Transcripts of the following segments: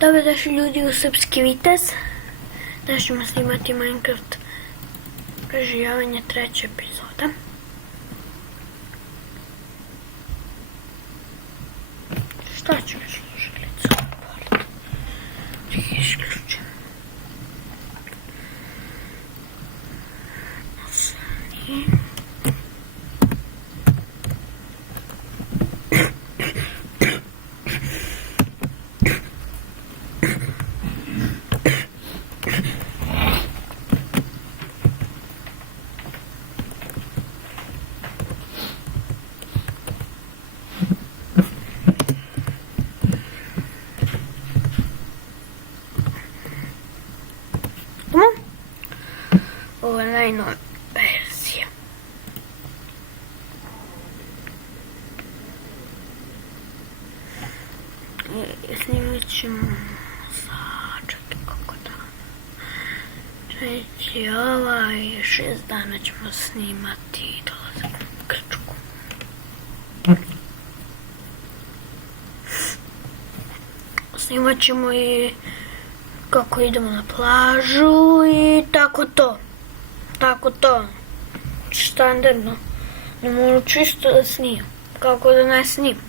Dobro došli ljudi u Srpski vitez. Danas ćemo snimati Minecraft Prezivjlavanje 3. epizoda. Šta ću još želicu otvoriti? Ih isključim. Osani. Ovo je najnova verzija. Snimit ćemo čekaj kako dana. 6 dana ćemo snimati dolazak u Grčku. Snimat ćemo i kako idemo na plažu i tako to. Tako to. Standardno. Ne moram čisto da snimam. Kako da ne snimam.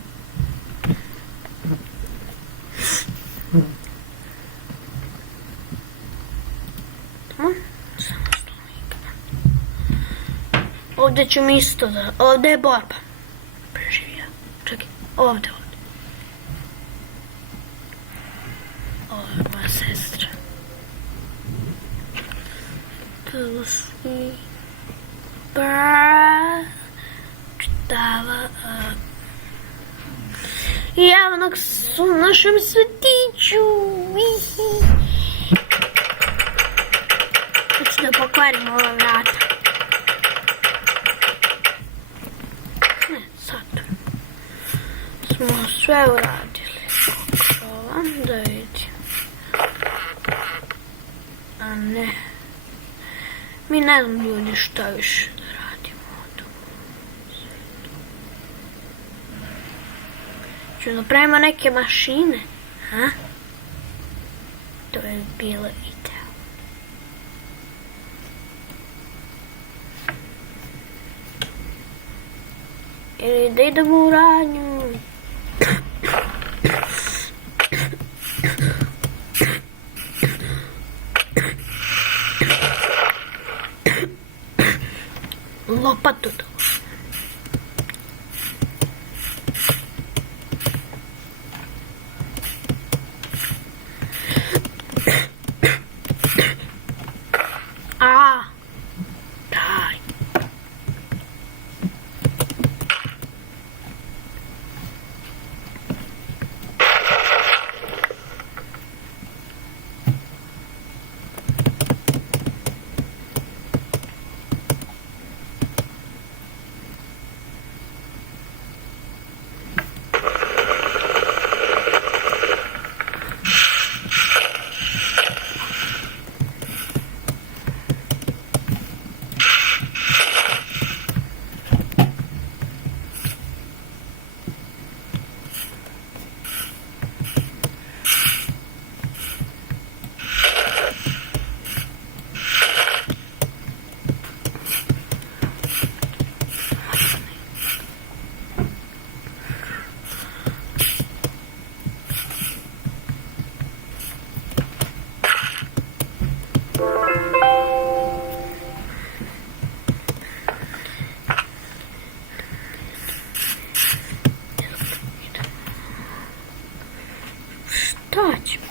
Samo što nikada. Ovdje ću mi isto da... Ovdje je borba. Preživio. Čekaj. Ovdje. Ovo je moja sestra. Tu si čitava javnog su u našem svetiću. Hoću da pokvarim ova vrata. Ne, sad smo sve uradili. Pokušavam da vidim. A ne. Mi ne znam ljudi šta više da radimo od svijetu. Ću napravimo neke mašine, ha? To je bilo idealno. Ili da idemo u radnju. Lopatu to. Daj. Šta ćemo?